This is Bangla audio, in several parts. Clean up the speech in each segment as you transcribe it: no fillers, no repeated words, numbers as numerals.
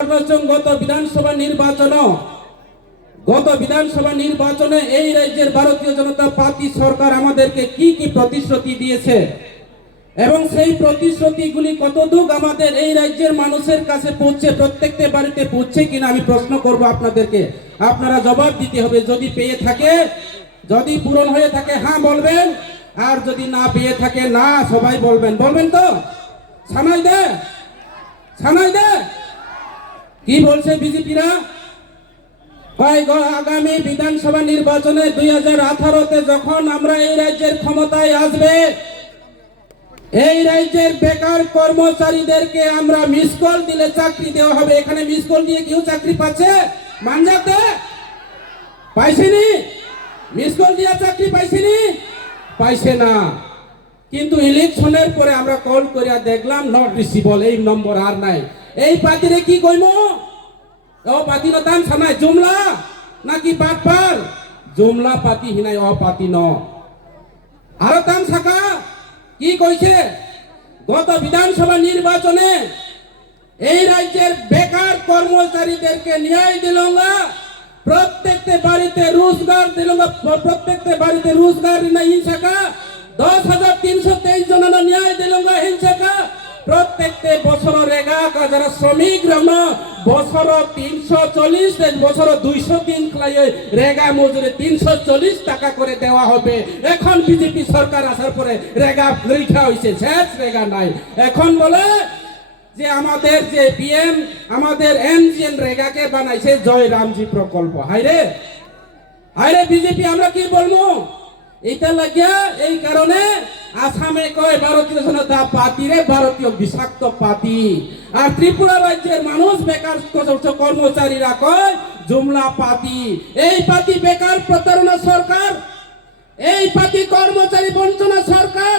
গত বিধানসভা নির্বাচনে এই রাজ্যের ভারতীয় জনতা পার্টি সরকার আমাদেরকে কি কি প্রতিশ্রুতি দিয়েছে এবং সেই প্রতিশ্রুতিগুলি কতদূর আমাদের এই রাজ্যের মানুষের কাছে পৌঁছে, প্রত্যেকটা বাড়িতে পৌঁছে কিনা আমি প্রশ্ন করব আপনাদেরকে। আপনারা জবাব দিতে হবে। যদি পেয়ে থাকে, যদি পূরণ হয়ে থাকে হ্যাঁ বলবেন, আর যদি না পেয়ে থাকে না সবাই বলবেন। বলবেন তো? সানাই দে, সানাই দে। কি বলছে বিজেপিরা? আগামী বিধানসভা নির্বাচনে 2018-তে যখন আমরা এই রাজ্যের ক্ষমতায় আসবে, এই রাজ্যের বেকার কর্মচারীদেরকে আমরা মিস কল দিলে চাকরি দেওয়া হবে। এখানে মিস কল দিয়ে কেউ চাকরি পাচ্ছে? মানজাতে পাইছেনি? মিস কল দিয়ে চাকরি পাইছেনি? পাইছে না। কিন্তু ইলেকশনের পরে আমরা কল করিয়া দেখলাম নট রিসিবল, এই নম্বর আর নাই। এই পাতিরে কি কইম? ও পাতি নতাম সামাই জুমলা নাকি বাটপার? জুমলা পাতি হিনাই ও পাতি ন। আর তাম থাকা কি কইছে? গত বিধানসভা নির্বাচনে এই রাজ্যের বেকার কর্মচারীদেরকে ন্যায় দিলঙ্গা, প্রত্যেকটা বাড়িতে রোজগার দিলঙ্গা, প্রত্যেকটা বাড়িতে রোজগার নাই হিংসাকা 10,323 জনের ন্যায় দিলঙ্গা হিংসাকা। প্রত্যেকটা বছর রেগা যারা শ্রমিক বছর 340 বছর 200 দিন রেগা মজুরি 340 টাকা করে দেওয়া হবে। এখন বিজেপি সরকার আসার পরে রেগা লেখা হয়েছে, শেষ রেগা নাই। এখন বলে যে আমাদের যে পিএম, আমাদের এনজিএন রেগাকে বানাইছে জয়রামজি প্রকল্প। হাইরে হাইরে বিজেপি, আমরা কি বলবো? এটা লাগিয়া এই কারণে আসামে কয় ভারতীয় জনতা পার্টি রে ভারতীয় বিষাক্ত পার্টি, আর ত্রিপুরা রাজ্যের মানুষ বেকার কর্মচারীরা কয় জুমলা পার্টি। এই পার্টি বেকার প্রতারণা সরকার, এই পার্টি কর্মচারী বঞ্চনা সরকার,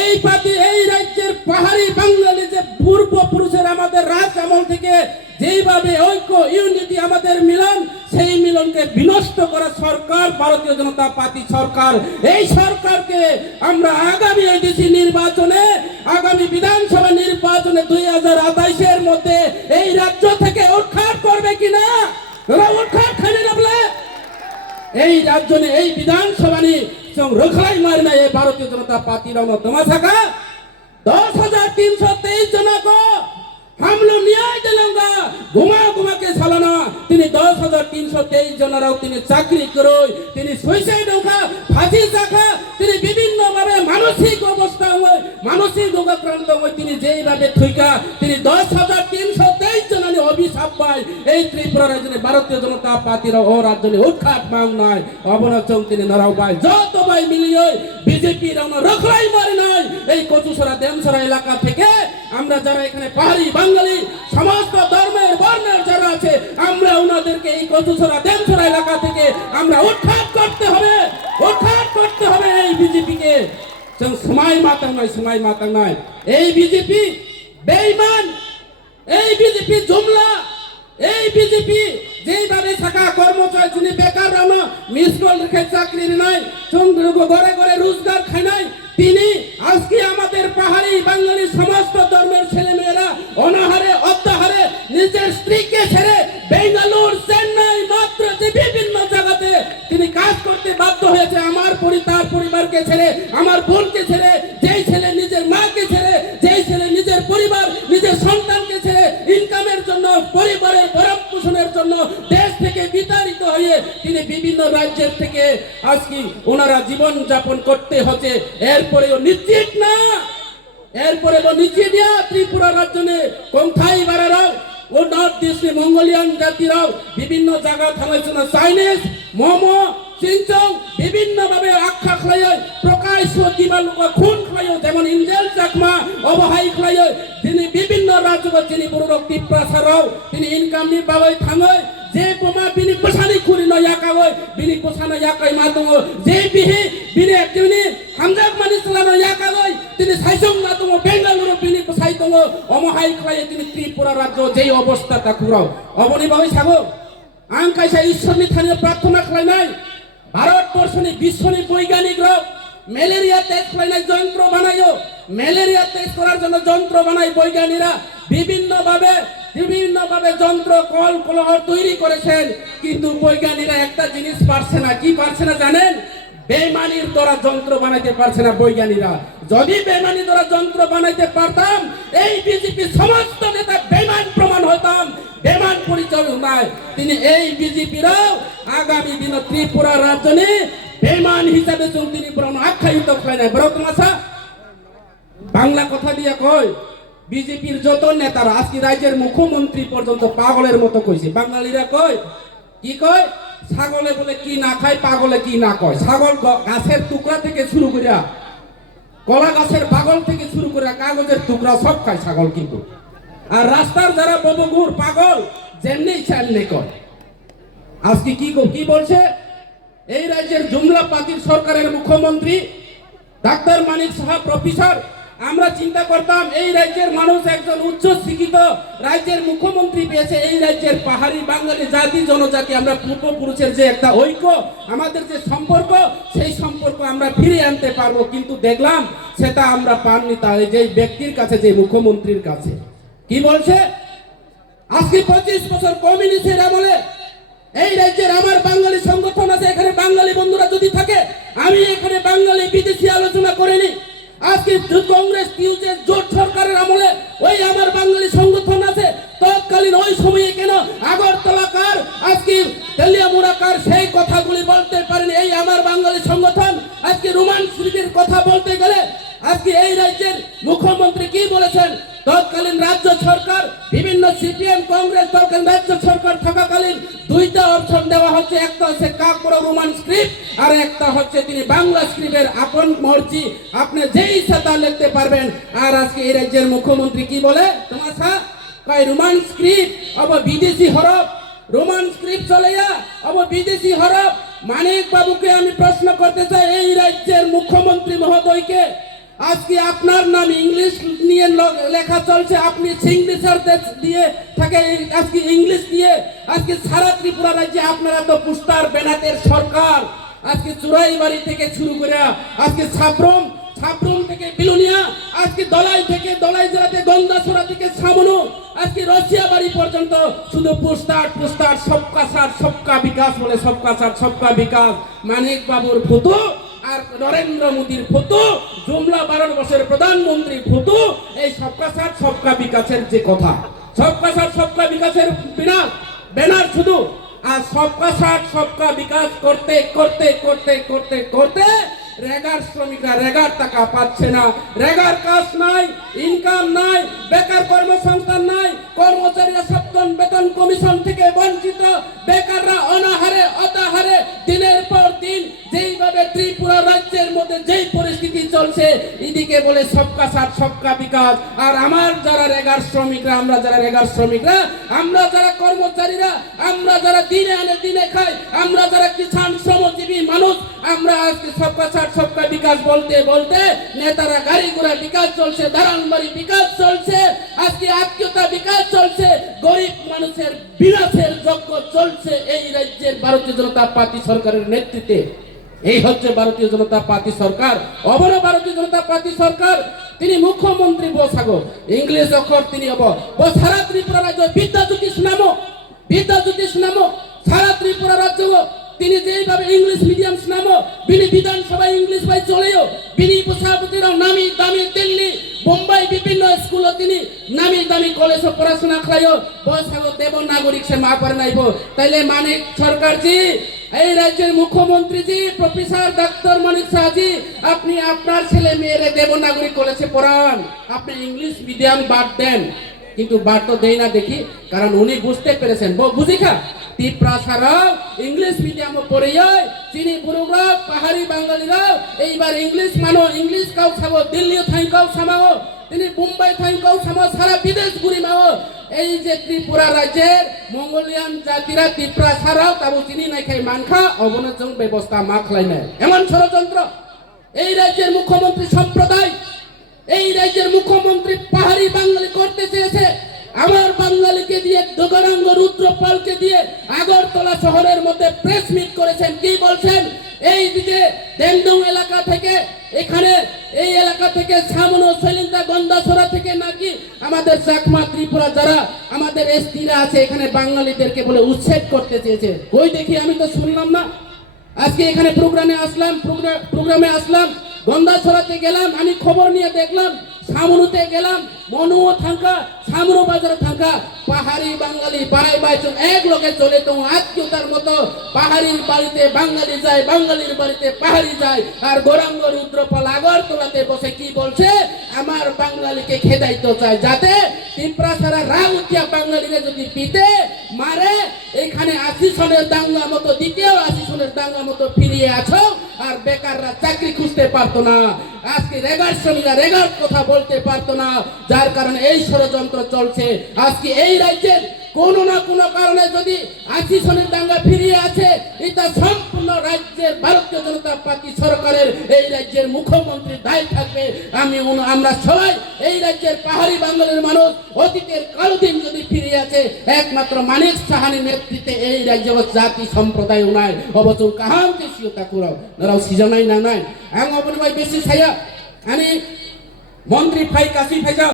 এই পার্টি এই রাজ্যের পাহাড়ি বাঙালি যে পূর্বপুরুষের আমাদের রাজ আমল থেকে যেইভাবে ঐক্য ইউনিটি আমাদের মিলন, সেই মিলনকে বিনষ্ট করা সরকার ভারতীয় জনতা পার্টি সরকার। এই সরকারকে আমরা আগামী ওইডিসি নির্বাচনে, আগামী বিধানসভা নির্বাচনে 2028-এর মধ্যে এই রাজ্য থেকে উৎখাত করবে কিনা? ওরা উৎখাত খালি না এই রাজ্য এই বিধানসভা নিয়ে রখাই মারি না। এই ভারতীয় জনতা পার্টির তোমা থাকা 10,323 जना को हम लोग न्याय दिलंगा, घुमा घुमा के सालाना তিনি 10,323 জনেরাও তিনি চাকরি করই, তিনি সুইসাইড হোকা, ফাঁসি চাকা, তিনি বিভিন্ন ভাবে মানসিক অবস্থা হয়, মানসিক রোগাক্রান্ত হয়, তিনি যেইভাবে থুইকা তিনি 10,323 জনের অভিশাপ পায়। এই ত্রিপুরা রাজ্যে ভারতীয় জনতা পার্টির ও রাজ্যে উৎখাত মাং নয়, অবনচং তিনি নরাও পায়। যত ভাই মিলিয়ে বিজেপির আমরা রখলাই মারি নয়। এই কচুসরা দেমসরা এলাকা থেকে আমরা যারা এখানে পাহাড়ি বাঙালি সমস্ত ধর্মের বর্ণের যারা আছে, আমরা ওনাদেরকে এই কচুসরা দেমসরা এলাকা থেকে আমরা উৎখাত করতে হবে, উৎখাত করতে হবে এই বিজেপিকে। সময় মাতাং নয়, সময় মাতাং নয়। এই বিজেপি বেঈমান, এই বিজেপি জুমলা, এই বিজেপি যেইভাবে থাকা কর্মচারী যিনি বেকার মিস কল রেখে চাকরি নাই, ঘরে ঘরে রোজগার খায় নাই, তিনি আজকে আমাদের পাহাড়ি বাঙালি সমস্ত ধর্মের ছেলে মেয়েরা অনাহারে অত্যাহারে নিজের স্ত্রীকে ছেড়ে বেঙ্গালুর, চেন্নাই, মাদ্রাজ বিভিন্ন জায়গাতে তিনি কাজ করতে বাধ্য হয়েছে। আমার তার পরিবারকে ছেড়ে, আমার বোনকে ছেড়ে, যেই ছেলে নিজের মাকে ছেড়ে, যেই ছেলে নিজের পরিবার নিজের সন্তানকে ছেড়ে ইনকামের জন্য, পরিবারের ভরণ পোষণের জন্য দেশ থেকে বিতাড়িত হয়ে তিনি বিভিন্ন রাজ্যের থেকে আজকে ওনারা জীবন যাপন করতে হচ্ছে। এরপরেও নিশ্চিত না, এরপরেও নিশ্চিত না ত্রিপুরা রাজ্যে কোনথাই বাড়ারাও ও নর্থ ইস্ট মঙ্গোলিয়ান জাতিরাও বিভিন্ন জায়গা থামাইছে না। চাইনিজ মোমো চিনচং বিভিন্ন ভাবে আখ্যা খাই প্রকাশ কিবা লোক খুন খাই, যেমন ইন্দ্রেল চাকমা অবহাই খাই, তিনি বিভিন্ন রাজ্য তিনি বুড়োক টিপ্রাসারাও তিনি ইনকাম নিবাই থাঙই, যে বোমা বিনি পোষানি খুরি ন ইয়াকা হয়, বিনি পোষানো ইয়াকাই মা দङ, যে বিহি বিনি তিনি হামজাক মানি চালানো ইয়াকা হয়, তিনি সাইসং না দङ, বেঙ্গালুরু বিনি পোষাই দङ, অমহাই খাই তিনি ত্রিপুরা রাজ্য যেই অবস্থা তা খুরাও অবনি বাবু সাগো। আং কাইসা ঈশ্বরনি থানীয় প্রার্থনা খাইনাই ভারতবর্ষনি বিশ্বনি বৈজ্ঞানিকরা ম্যালেরিয়া টেস্ট হয় না, যন্ত্র বানাইও। ম্যালেরিয়া টেস্ট করার জন্য যন্ত্র বানায় বৈজ্ঞানিকরা, বিভিন্নভাবে যন্ত্র কল কলহর তৈরি করেছেন, কিন্তু বৈজ্ঞানিকরা একটা জিনিস পারছে না। কি পারছে না জানেন? বেমানির দ্বারা যন্ত্র বানাইতে পারছে না বৈজ্ঞানিকরা। যদি বেমানির দ্বারা যন্ত্র বানাইতে পারতাম, এই বিজেপি সমস্ত নেতা বেমান প্রমাণ হতাম, বেমান পরিচয় নাই। তিনি এই বিজেপিরাও আগামী দিন ত্রিপুরা রাজ্য নিয়ে বেমান হিসাবে তিনি আখ্যায়িত হয় না। বড় তোমাশা বাংলা কথা দিয়ে কয়, বিজেপির যত নেতারা আজকে রাজ্যের মুখ্যমন্ত্রী পর্যন্ত পাগলের মতো কইছে। বাঙালিরা কয় কি কয়? ছাগলে বলে কি না খায়, পাগলে কি না কয়। ছাগল গাছের টুকরা থেকে শুরু করিয়া, কলা গাছের পাগল থেকে শুরু করিয়া কাগজের টুকরা সব খায় ছাগল। কিন্তু আর রাস্তার যারা ববগুর পাগল যেমনি চালনে কয়। আজকে কি বলছে এই রাজ্যের জুমলা পার্টির সরকারের মুখ্যমন্ত্রী ডাক্তার মানিক সাহা প্রফেসর। আমরা চিন্তা করতাম এই রাজ্যের মানুষ একজন উচ্চ শিক্ষিত রাজ্যের মুখ্যমন্ত্রী পেয়েছে। এই রাজ্যের পাহাড়ি বাঙালি জাতি জনজাতি আমরা পূর্বপুরুষের যে একটা ঐক্য, আমাদের যে সম্পর্ক, সেই সম্পর্ক আমরা ফিরিয়ে আনতে পারবো, কিন্তু দেখলাম সেটা আমরা পাননি। তাই যে ব্যক্তির কাছে, যে মুখ্যমন্ত্রীর কাছে কি বলছে, আজকে 25 বছর কমিউনিস্টের আমলে এই রাজ্যের আমার বাঙালি সংগঠন আছে, এখানে বাঙালি বন্ধুরা যদি থাকে, আমি এখানে বাঙালি বিদেশি আলোচনা করিনি। আজকে কংগ্রেস টিউজের জোট সরকারের আমলে ওই আমার বাঙালি সংগঠন আছে, তৎকালীন ওই সময়ে কেন আগরতলাকার আজকে তেলিয়ামুড়াকার সেই কথাগুলি বলতে পারেনি এই আমার বাঙালি সংগঠন? আজকে রোমান স্মৃতির কথা বলতে গেলে আজকে এই রাজ্যের মুখ্যমন্ত্রী কি বলেছেন? তৎকালীন রাজ্য সরকার, বিভিন্ন সিপিএম কংগ্রেস তৎকালীন রাজ্য সরকার থাকাকালীন দুইটা অপশন দেওয়া হচ্ছে, একটা হচ্ছে কাকড় রোমান স্ক্রিপ্ট, আর একটা হচ্ছে তিনি বাংলা স্ক্রিপ্টের আপন মর্জি, আপনি যেই সাথে লিখতে পারবেন। আর আজকে এই রাজ্যের মুখ্যমন্ত্রী কি বলে? তোমার কয় রোমান স্ক্রিপ্ট অব বিদেশি হরফ, রোমান স্ক্রিপ্ট চলে অব বিদেশি হরফ। মানিক বাবুকে আমি প্রশ্ন করতে চাই, এই রাজ্যের মুখ্যমন্ত্রী মহোদয়কে, আজকে আপনার নাম ইংলিশ নিয়ে লেখা চলছে, আপনি সিগনেচার দিয়ে থাকে আজকে ইংলিশ দিয়ে। আজকে সারা ত্রিপুরা রাজ্যে আপনারা তো পুস্তার বেনাতের সরকার। আজকে চুরাইবাড়ি থেকে শুরু করে আজকে ছাব্রম থেকে বিলুনিয়া, আজকে দলাই থেকে দলাই জেলাতে গন্দাসরা থেকে সামনো, আজকে রসিয়াবাড়ি পর্যন্ত শুধু পুস্তার সবকা সাথ সবকা বিকাশ বলে, সবকা সাথ সবকা বিকাশ। মানিক বাবুর ফুতু আর নরেন্দ্র মোদীর ফুতু, জুমলা 12 বছরের প্রধানমন্ত্রী ফুতু, এই সবকা সাথ সবকা বিকাশের যে কথা, সবকা সাথ সবকা বিকাশের ব্যানার শুধু, আর সবকা সাথ সবকা বিকাশ করতে করতে করতে করতে করতে রেগার শ্রমিকরা রেগার টাকা পাচ্ছে না, রেগার কাজ নাই, ইনকাম নাই, বেকার কর্মসংস্থান নাই, কর্মচারীরা সপ্তম বেতন কমিশন থেকে বঞ্চিত, বেকাররা অনাহারে অতাহারে দিনের পর দিন যেইভাবে ত্রিপুরা রাজ্যের মধ্যে যেই পরিস্থিতি চলছে, এদিকে বলে সবকা সাথ সবকা বিকাশ। আর আমার যারা রেগার শ্রমিকরা, আমরা যারা রেগার শ্রমিকরা, আমরা যারা কর্মচারীরা, আমরা যারা দিনে আনে দিনে খাই, আমরা যারা কিষাণ শ্রমজীবী মানুষ, আমরা আজকে সবকা সাথ সবকা বিকাশ বলতে বলতে নেতারা গাড়ি ঘোড়া বিকাশ চলছে, দালানবাড়ি বিকাশ চলছে, আজকে আত্মীয়তা বিকাশ চলছে, গরিব মানুষের বিনাশের যজ্ঞ চলছে এই রাজ্যের ভারতীয় জনতা পার্টি সরকারের নেতৃত্বে। এই হচ্ছে ভারতীয় জনতা পার্টি সরকার, অবর ভারতীয় জনতা পার্টি সরকার। তিনি মুখ্যমন্ত্রী বসাগো ইংলিশ অক্ষর তিনি সারা ত্রিপুরা রাজ্য বিদ্যাজ্যোতিষ নামো সারা ত্রিপুরা রাজ্য তিনি যেইভাবে ইংলিশ মিডিয়াম নামো, বিনি বিধানসভায় ইংলিশ ভাই চলেও, বিনি সভাপতিরাও নামি দামি দিল্লি বোম্বাই বিভিন্ন স্কুল তিনি নামি দামি কলেজে পড়াশোনা খাইও, বসাগো দেব নাগরিক সে মা করে নাইব। তাইলে মানিক সরকারজি, এই রাজ্যের মুখ্যমন্ত্রীজি প্রফেসর ডাক্তার মানিক সাহাজি, আপনি আপনার ছেলে মেয়েরে দেবনাগরিক কলেজে পড়ান, আপনি ইংলিশ মিডিয়াম বাদ দেন। কিন্তু বাদ তো দেই না দেখি, কারণ উনি বুঝতে পেরেছেন, বুঝিখা ত্রিপুরা ছাড়াও ইংলিশ মিডিয়াম পড়ে যায়, চিনি বুড়োরা পাহাড়ি বাঙালিরা এইবার ইংলিশ মানো, ইংলিশ কাউ খাবো, দিল্লি থাই কাউ সামাও, তিনি মুম্বাই থাই কাউ সামাও, সারা বিদেশ ঘুরি মাও। এই যে ত্রিপুরা রাজ্যের মঙ্গোলিয়ান জাতিরা ত্রিপুরা ছাড়াও তাবু চিনি নাই খাই মানখা অবনতন ব্যবস্থা মাখলাই নেয়, এমন ষড়যন্ত্র এই রাজ্যের মুখ্যমন্ত্রী সম্প্রদায়, এই রাজ্যের মুখ্যমন্ত্রী পাহাড়ি বাঙালি করতে চেয়েছে। আমার বাঙালিকে দিয়ে দোগরাঙ্গ রুদ্রপালকে দিয়ে আগরতলা শহরের মধ্যে প্রেস মিট করেছেন, কি বলছেন? এই দিকে দেমদং এলাকা থেকে আছে এখানে বাঙালিদেরকে বলে উচ্ছেদ করতে চেয়েছে। ওই দেখি আমি তো শুনলাম না। আজকে এখানে প্রোগ্রামে আসলাম, গন্ধাছড়াতে গেলাম, আমি খবর নিয়ে দেখলাম সামনুতে গেলাম, মনুও থাকা, সামরু বাজারে থাকা পাহাড়ি বাঙালি পাড়াই বাইচন এক লোকে চলে তো আত্মীয়তার মতো পাহাড়ির বাড়িতে বাঙালি যায়, বাঙালির বাড়িতে পাহাড়ি যায়। আর গৌরাঙ্গ রুদ্রপাল আগরতলাতে বসে কি বলছে, আমার বাঙালিকে খেদাইতে চায়, যাতে ত্রিপুরা ছাড়া রাগ উঠিয়া বাঙালিকে যদি পিতে মারে, এখানে 80 সনের দাঙ্গা মতো দ্বিতীয় 80 সনের দাঙ্গা মতো ফিরিয়ে আছো। আর বেকাররা চাকরি খুঁজতে পারতো না, আজকে রেগার শ্রমিকরা রেগার কথা বলতে পারতো না, যার কারণে এই ষড়যন্ত্র চলছে। আজকে এই রাজ্যের কোনো না কোনো কারণে যদি 80 সনের দাঙ্গা ফিরিয়ে আছে, এটা সম্পূর্ণ রাজ্যের ভারতীয় জনতা পার্টি সরকারের, এই রাজ্যের মুখ্যমন্ত্রীর দায় থাকবে। আমরা সবাই এই রাজ্যের পাহাড়ি বাঙালির মানুষ, অতীতের কালো দিন যদি ফিরে আছে, একমাত্র মানিক সাহানির নেতৃত্বে এই রাজ্য জাতি সম্প্রদায় উনায় অবচল কাহাম দেশীয়তা করাও নারাও সিজনাই না নাই আং অবনবাই বেশি ছায়া আনি মন্ত্রী ফাই কাশি ফাইজা